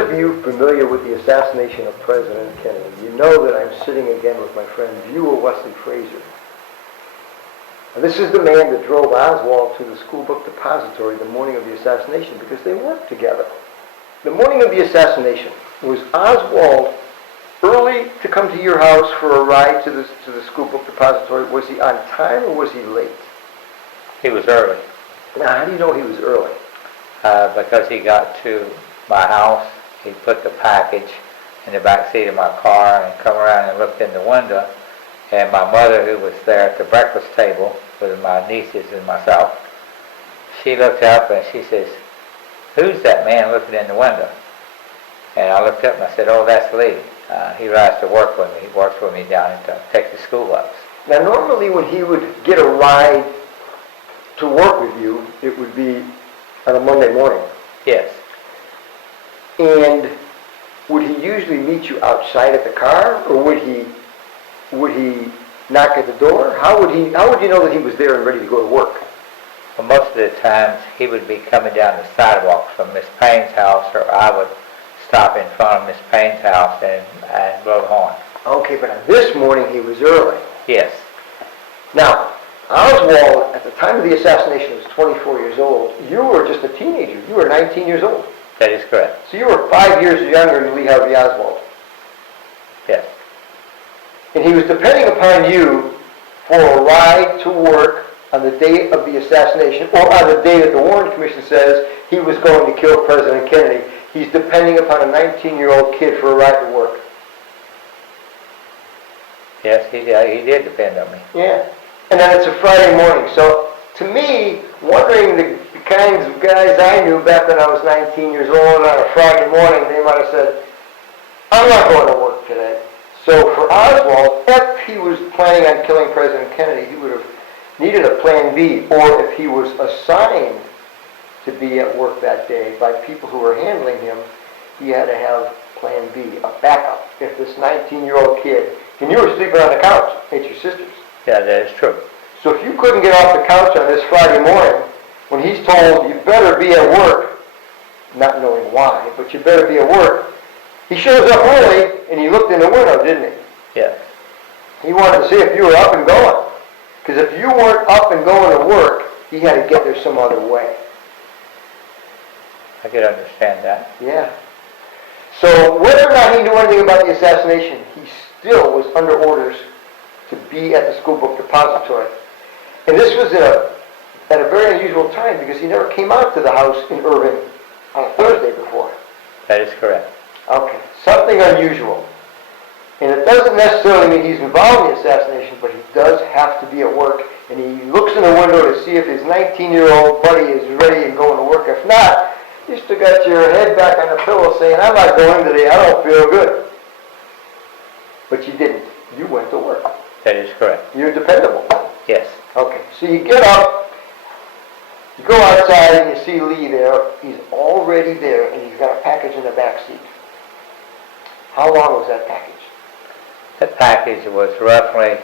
of you familiar with the assassination of President Kennedy, you know that I'm sitting again with my friend Buell Wesley Frazier. Now, this is the man that drove Oswald to the School Book Depository the morning of the assassination because they worked together. The morning of the assassination, was Oswald early to come to your house for a ride to the School Book Depository? Was he on time or was he late? He was early. Now, how do you know he was early? Because he got to my house, he put the package in the back seat of my car and come around and looked in the window, and my mother, who was there at the breakfast table with my nieces and myself, she looked up and she says, "Who's that man looking in the window?" And I looked up and I said, "Oh, that's Lee. He rides to work with me. He works with me down at the Texas School Books." Now, normally when he would get a ride to work with you, it would be on a Monday morning. Yes. And would he usually meet you outside at the car, or would he knock at the door? How would you know that he was there and ready to go to work? Well, most of the times he would be coming down the sidewalk from Miss Payne's house, or I would stop in front of Miss Payne's house and blow the horn. Okay, but on this morning he was early. Yes. Now, Oswald, at the time of the assassination, was 24 years old. You were just a teenager. You were 19 years old. That is correct. So you were 5 years younger than Lee Harvey Oswald. Yes. And he was depending upon you for a ride to work on the day of the assassination, or on the day that the Warren Commission says he was going to kill President Kennedy. He's depending upon a 19-year-old kid for a ride to work. Yes, he did depend on me. Yeah. And then it's a Friday morning. So, to me, wondering the kinds of guys I knew back when I was 19 years old on a Friday morning, they might have said, "I'm not going to work today." So for Oswald, if he was planning on killing President Kennedy, he would have needed a plan B, or if he was assigned to be at work that day by people who were handling him, he had to have plan B, a backup. If this 19-year-old kid, and you were sleeping on the couch at your sister's. Yeah, that is true. So if you couldn't get off the couch on this Friday morning, when he's told you better be at work, not knowing why, but you better be at work, he shows up early and he looked in the window, didn't he? Yes. He wanted to see if you were up and going. Because if you weren't up and going to work, he had to get there some other way. I could understand that. Yeah. So whether or not he knew anything about the assassination, he still was under orders to be at the School Book Depository. And this was at a very unusual time because he never came out to the house in Irving on a Thursday before. That is correct. Okay, something unusual. And it doesn't necessarily mean he's involved in the assassination, but he does have to be at work, and he looks in the window to see if his 19-year-old buddy is ready and going to work. If not, you still got your head back on the pillow saying, "I'm not going today, I don't feel good." But you didn't. You went to work. That is correct. You're dependable. Yes. Okay, so you get up, you go outside, and you see Lee there. He's already there, and he's got a package in the back seat. How long was that package? That package was roughly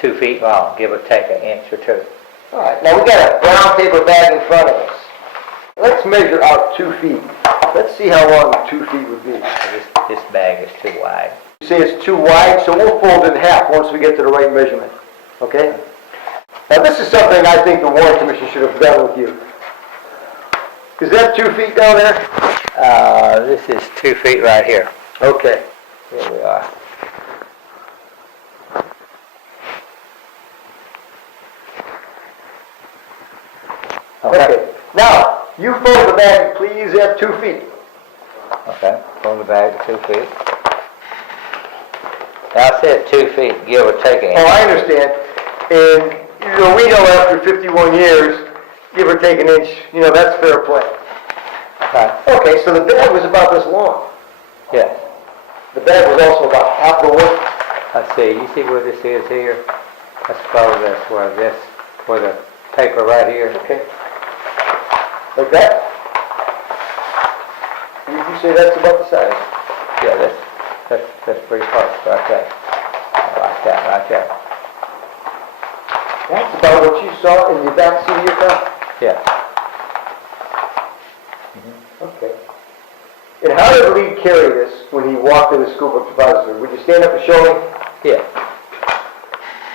2 feet long, give or take an inch or two. All right, now we got a brown paper bag in front of us. Let's measure out 2 feet. Let's see how long 2 feet would be. This bag is too wide. You say it's too wide, so we'll fold it in half once we get to the right measurement. Okay? Now this is something I think the Warren Commission should have done with you. Is that 2 feet down there? This is 2 feet right here. Okay. Here we are. Okay. Now, you fold the bag, please, at 2 feet. Okay, fold the bag to 2 feet. Now I said 2 feet, give or take an inch. Oh, I understand. And, we know after 51 years, give or take an inch, that's fair play. Right. Okay, so the bag was about this long. Yes. The bag was also about half the width. Let's see, you see where this is here? Let's follow this, where the paper right here. Okay. Like that? Would you say that's about the size? Yeah, that's pretty close, right there. Like that, right there. That's about what you saw in the back seat of your car? Yeah. Okay. And how did Lee carry this when he walked to the school book depository? Would you stand up and show me? Yeah.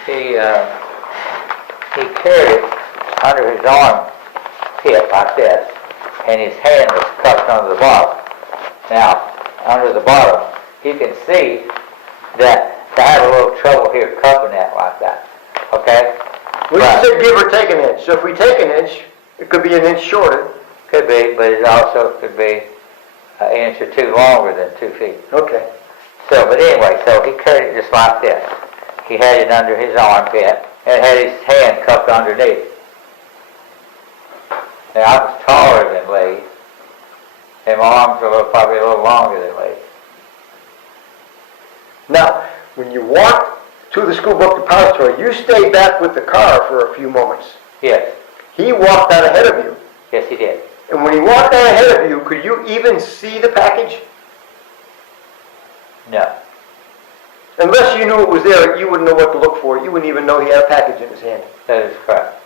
He carried it under his arm hip like this, and his hand was cupped under the bottom. Now, under the bottom, you can see that I have a little trouble here cupping that like that. Okay? Well, you said give or take an inch. So if we take an inch, it could be an inch shorter. Could be, but it also could be an inch or two longer than 2 feet. Okay. So, but anyway, so he carried it just like this. He had it under his armpit and had his hand cupped underneath. Now, I was taller than Lee, and my arms were probably a little longer than Lee. Now, when you walked to the school book depository, you stayed back with the car for a few moments. Yes. He walked out ahead of you. Yes, he did. And when he walked out ahead of you, could you even see the package? No. Unless you knew it was there, you wouldn't know what to look for. You wouldn't even know he had a package in his hand. That is correct.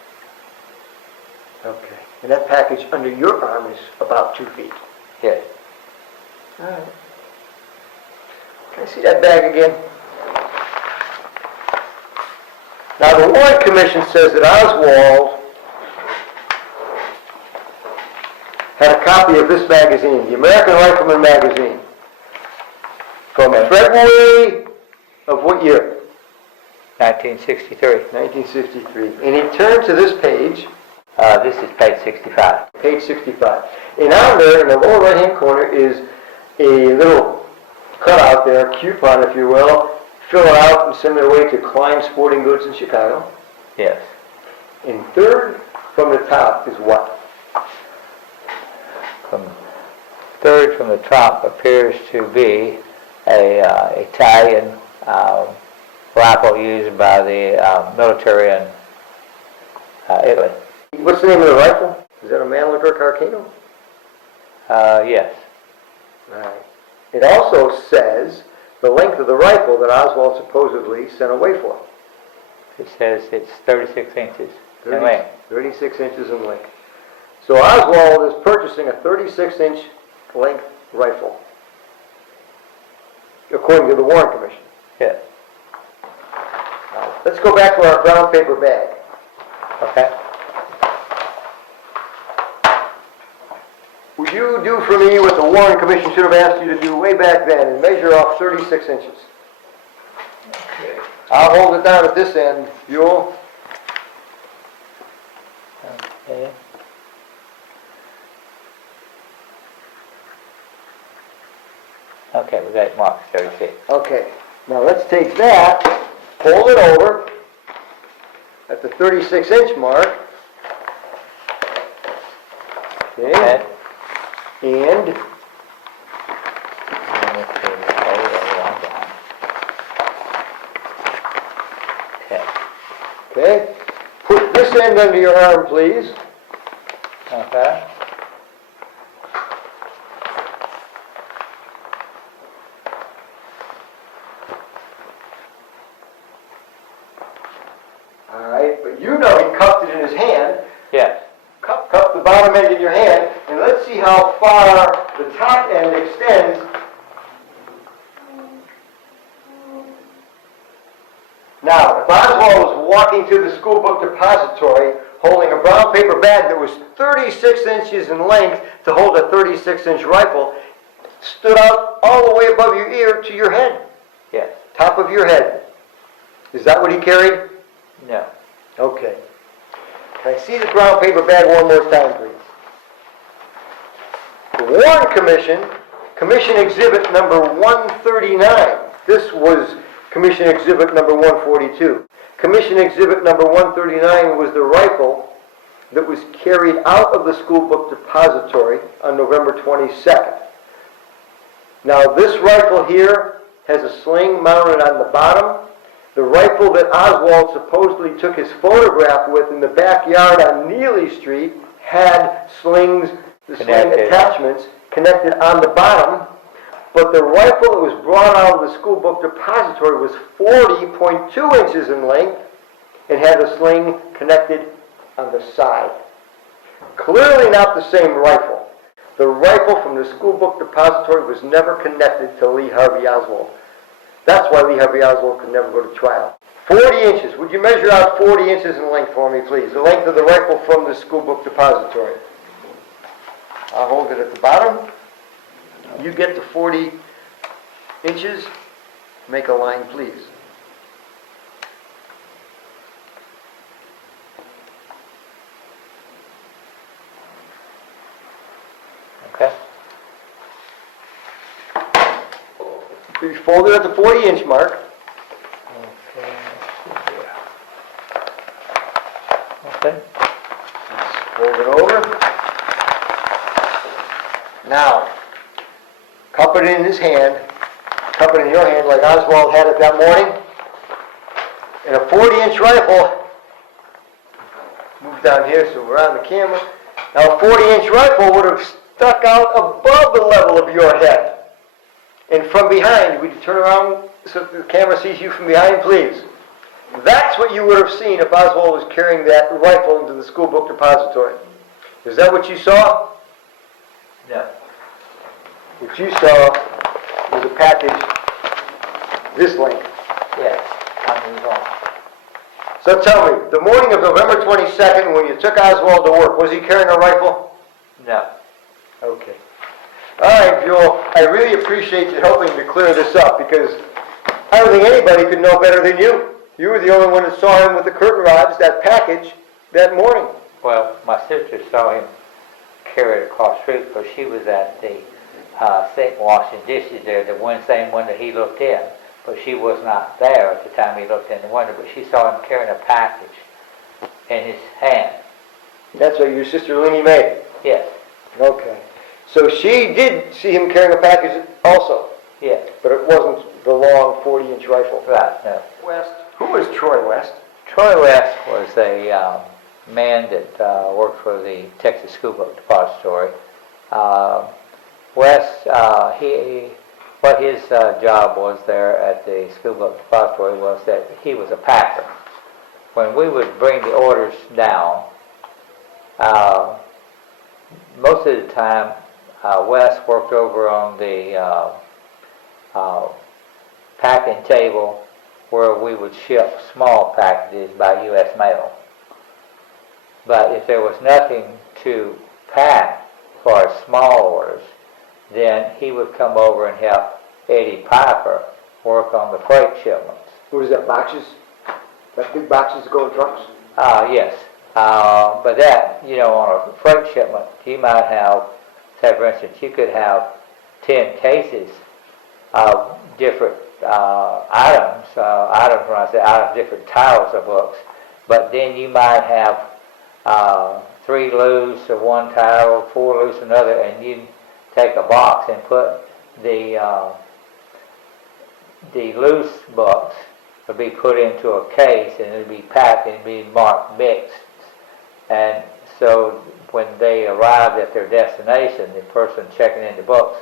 Okay. And that package under your arm is about 2 feet. Yes. All right. Can I see that bag again? Now, the Warren Commission says that Oswald had a copy of this magazine, the American Rifleman magazine, from February of what year? 1963. 1963. And he turned to this page. This is page 65. Page 65. And on there, in the lower right-hand corner, is a little cutout there, a coupon, if you will. Fill it out and send it away to Klein Sporting Goods in Chicago. Yes. And third from the top is what? Third from the top appears to be a Italian rifle used by the military in Italy. What's the name of the rifle? Is that a Mannlicher Carcano? Yes. Right. It also says the length of the rifle that Oswald supposedly sent away for. It says it's 36 inches in length. 36 inches in length. So Oswald is purchasing a 36-inch length rifle, according to the Warren Commission. Yes. Let's go back to our brown paper bag. Okay. Would you do for me what the Warren Commission should have asked you to do way back then and measure off 36 inches? Okay. I'll hold it down at this end, Buell. Okay. Okay, we got it marked 36. Okay, now let's take that, fold it over at the 36-inch mark. Okay. And okay, put this end under your arm, please. Okay. All right, but you know he cupped it in his hand. Yes. Cup the bottom end in your hand, and let's see how far the top end extends. Now, if Oswald was walking to the school book depository holding a brown paper bag that was 36 inches in length to hold a 36-inch rifle, stood out all the way above your ear to your head, Yes. top of your head. Is that what he carried? No. Okay. Can I see the brown paper bag one more time, please? The Warren Commission, Commission Exhibit number 139. This was Commission Exhibit number 142. Commission Exhibit number 139 was the rifle that was carried out of the school book depository on November 22nd. Now, this rifle here has a sling mounted on the bottom. The rifle that Oswald supposedly took his photograph with in the backyard on Neely Street had slings, the sling attachments connected on the bottom, but the rifle that was brought out of the school book depository was 40.2 inches in length and had a sling connected on the side. Clearly not the same rifle. The rifle from the School Book Depository was never connected to Lee Harvey Oswald. That's why Lee Harvey Oswald could never go to trial. 40 inches. Would you measure out 40 inches in length for me, please? The length of the rifle from the School Book Depository. I'll hold it at the bottom. You get the 40 inches. Make a line, please. Okay. You fold it at the 40-inch mark. Okay, let's see here. Okay. Fold it over. Now, cup it in his hand. Cup it in your hand like Oswald had it that morning. And a 40-inch rifle. Move down here so we're on the camera. Now, a 40-inch rifle would have stuck out above the level of your head. And from behind, would you turn around so the camera sees you from behind, please? That's what you would have seen if Oswald was carrying that rifle into the School Book Depository. Is that what you saw? No. What you saw was a package this length. Yes, I'll move on. So tell me, the morning of November 22nd, when you took Oswald to work, was he carrying a rifle? No. Okay. All right, Buell, I really appreciate you helping to clear this up because I don't think anybody could know better than you. You were the only one that saw him with the curtain rods, that package, that morning. Well, my sister saw him carry it across the street because she was at the sink washing dishes there, the same one that he looked in. But she was not there at the time he looked in the window, but she saw him carrying a package in his hand. That's what your sister Linnie made? Yes. Okay. So she did see him carrying a package also? Yes. But it wasn't the long 40-inch rifle? Right, no. West. Who was Troy West? Troy West was a man that worked for the Texas School Book Depository. West, what his job was there at the School Book Depository was that he was a packer. When we would bring the orders down, most of the time West worked over on the packing table where we would ship small packages by U.S. mail. But if there was nothing to pack for small orders, then he would come over and help Eddie Piper work on the freight shipments. What is that, boxes? Like big boxes that go in trucks? Yes. But that, on a freight shipment, you might have, say for instance, you could have 10 cases of different items when I say items, different titles of books, but then you might have 3 loose of one title, 4 loose of another, and you take a box and put the loose books would be put into a case and it would be packed and be marked mixed. And so when they arrived at their destination, the person checking in the books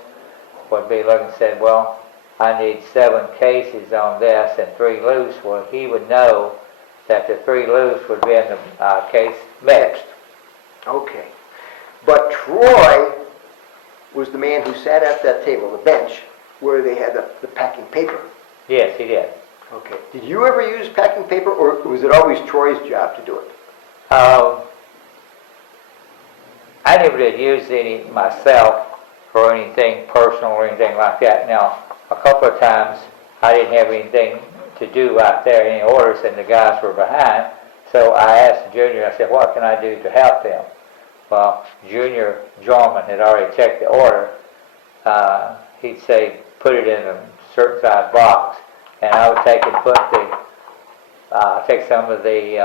would be looking and said, well, I need 7 cases on this and 3 loose. Well, he would know that the 3 loose would be in the case mixed. Okay. But Troy was the man who sat at that table, the bench, where they had the packing paper. Yes, he did. Okay. Did you ever use packing paper, or was it always Troy's job to do it? I never did use any myself for anything personal or anything like that. Now, a couple of times I didn't have anything to do out there, any orders, and the guys were behind. So I asked Junior, I said, what can I do to help them? Well, Junior Jorman had already checked the order. He'd say, put it in a certain size box, and I would take and take some of the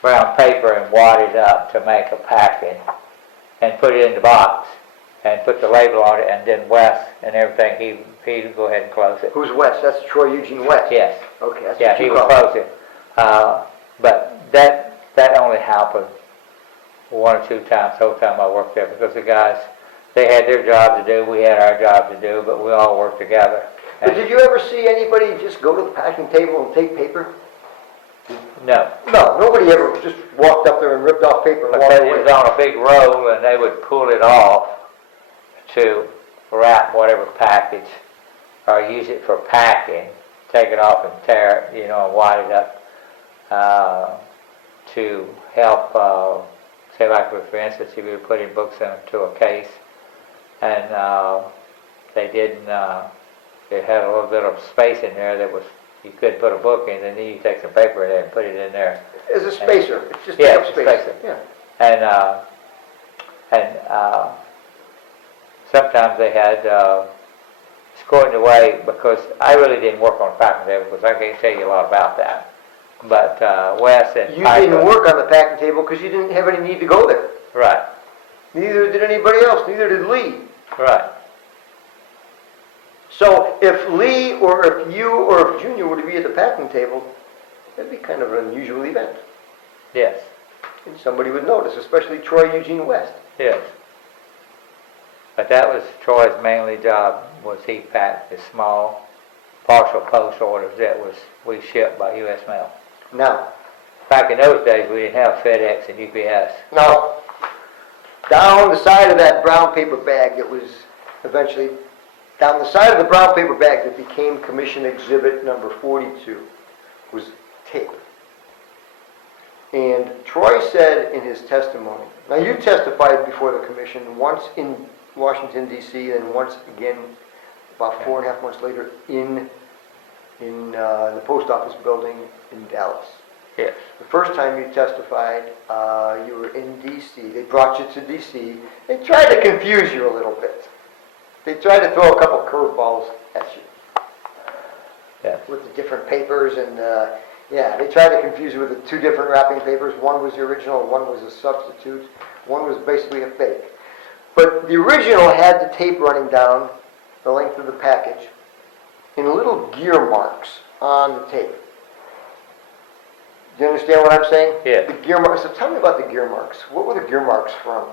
brown paper and wad it up to make a packing, and put it in the box, and put the label on it, and then Wes and everything, he'd go ahead and close it. Who's West? That's Troy Eugene West? Yes. Okay, that's Yeah, what he you would call close it. But that only happened 1 or 2 times the whole time I worked there, because the guys, they had their job to do, we had our job to do, but we all worked together. But did you ever see anybody just go to the packing table and take paper? No. No, nobody ever just walked up there and ripped off paper and walked Because it away. was on a big roll and they would pull it off to wrap whatever package or use it for packing, take it off and tear it, you know, and wad it up to help, say like for instance, if you were putting books into a case and they didn't, it had a little bit of space in there that was, you could put a book in and then you take some paper in there and put it in there. As a spacer, it's just Yeah, take up space. spacer. Yeah. And sometimes they had scored away because I really didn't work on packing table because I can't tell you a lot about that. But Wes and You Piper, didn't work on the packing table because you didn't have any need to go there. right, Neither did anybody else, neither did Lee. right. So if Lee or if you or if Junior were to be at the packing table, that'd be kind of an unusual event. Yes, And somebody would notice, especially Troy Eugene West. yes. But that was Troy's mainly job, was he packed the small partial post orders that we shipped by U.S. mail. Now, Back in those days, we didn't have FedEx and UPS. now, down the side of that brown paper bag that was eventually, down the side of the brown paper bag that became Commission Exhibit number 42 was tape. And Troy said in his testimony, now you testified before the commission once in Washington D.C. and once again about 4.5 months later in the post office building in Dallas. Yes. The first time you testified, you were in D.C. They brought you to D.C. They tried to confuse you a little bit. They tried to throw a couple curveballs at you. Yes. With the different papers and, yeah, they tried to confuse you with the two different wrapping papers. One was the original, one was a substitute. One was basically a fake. But the original had the tape running down the length of the package in little gear marks on the tape. Do you understand what I'm saying? Yeah. The gear marks. So tell me about the gear marks. What were the gear marks from?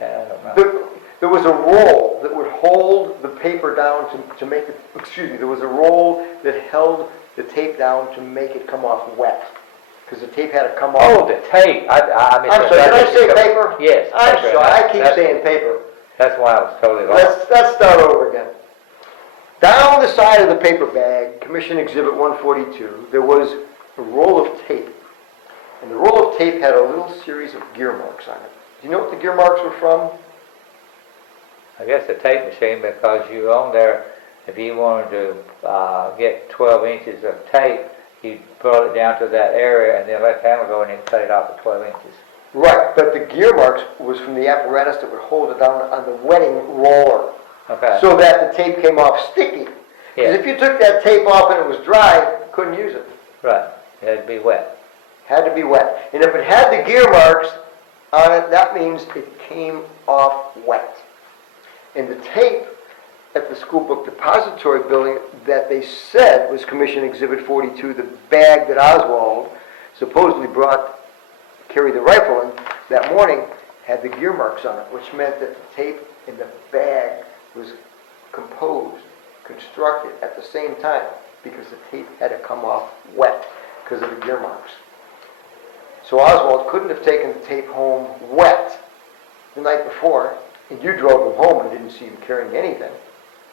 Yeah, I don't know. There was a roll that would hold the paper down to make it, excuse me, there was a roll that held the tape down to make it come off wet. Because the tape had to come off. Oh, the tape. I I'm sorry, did I say paper? Yes. I'm paper. sorry, I keep That's- saying paper. That's why I was totally lost. Let's start over again. Down the side of the paper bag, Commission Exhibit 142, there was a roll of tape. And the roll of tape had a little series of gear marks on it. Do you know what the gear marks were from? I guess the tape machine, because you own there, if you wanted to get 12 inches of tape, you'd pull it down to that area and then let the handle go in and cut it off at 12 inches. Right, but the gear marks was from the apparatus that would hold it down on the wetting roller. Okay. So that the tape came off sticky. Yeah. Because if you took that tape off and it was dry, you couldn't use it. Right. It had to be wet. Had to be wet. And if it had the gear marks on it, that means it came off wet. And the tape at the School Book Depository building that they said was Commission Exhibit 42, the bag that Oswald supposedly carried the rifle in that morning, had the gear marks on it, which meant that the tape in the bag was constructed at the same time, because the tape had to come off wet because of the gear marks. So Oswald couldn't have taken the tape home wet the night before, and you drove him home and didn't see him carrying anything.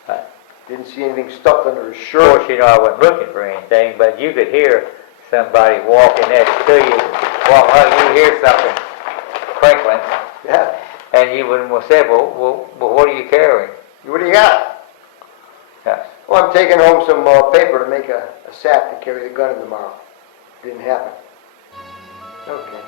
Right. Didn't see anything stuffed under his Of shirt. course, you know, I wasn't looking for anything, but you could hear somebody walking next to you. You hear something crinkling, Yeah. and you would have said, well, what are you carrying? What do you got? Yes. Well, I'm taking home some paper to make a sack to carry the gun in tomorrow. Didn't happen. Okay.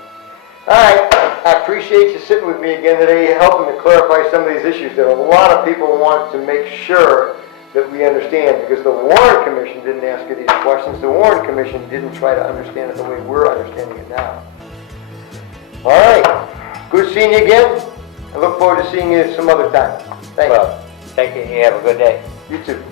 All right. I appreciate you sitting with me again today, helping to clarify some of these issues that a lot of people want to make sure that we understand, because the Warren Commission didn't ask you these questions. The Warren Commission didn't try to understand it the way we're understanding it now. All right. Good seeing you again. I look forward to seeing you some other time. Thanks. Well, thank you, and you have a good day. You too.